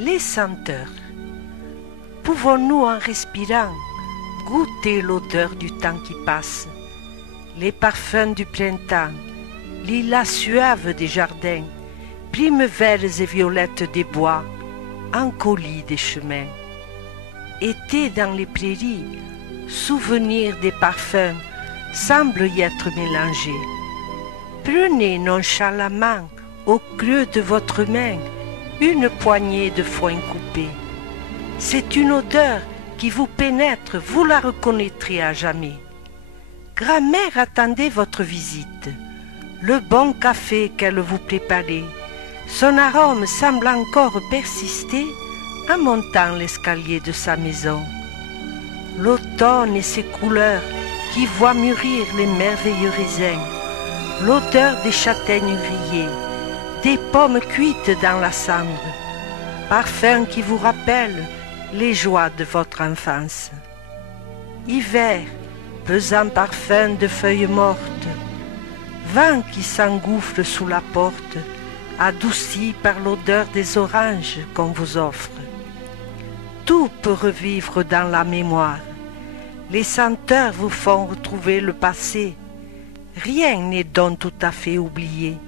Les senteurs. Pouvons-nous en respirant goûter l'odeur du temps qui passe, les parfums du printemps, lilas suaves des jardins, primes verts et violettes des bois, encolis des chemins. Été dans les prairies, souvenir des parfums semble y être mélangé. Prenez nonchalamment au creux de votre main une poignée de foin coupé. C'est une odeur qui vous pénètre, vous la reconnaîtrez à jamais. Grand-mère attendait votre visite, le bon café qu'elle vous préparait. Son arôme semble encore persister en montant l'escalier de sa maison. L'automne et ses couleurs qui voient mûrir les merveilleux raisins, l'odeur des châtaignes grillées, des pommes cuites dans la cendre, parfum qui vous rappelle les joies de votre enfance. Hiver, pesant parfum de feuilles mortes, vent qui s'engouffre sous la porte, adouci par l'odeur des oranges qu'on vous offre. Tout peut revivre dans la mémoire. Les senteurs vous font retrouver le passé. Rien n'est donc tout à fait oublié.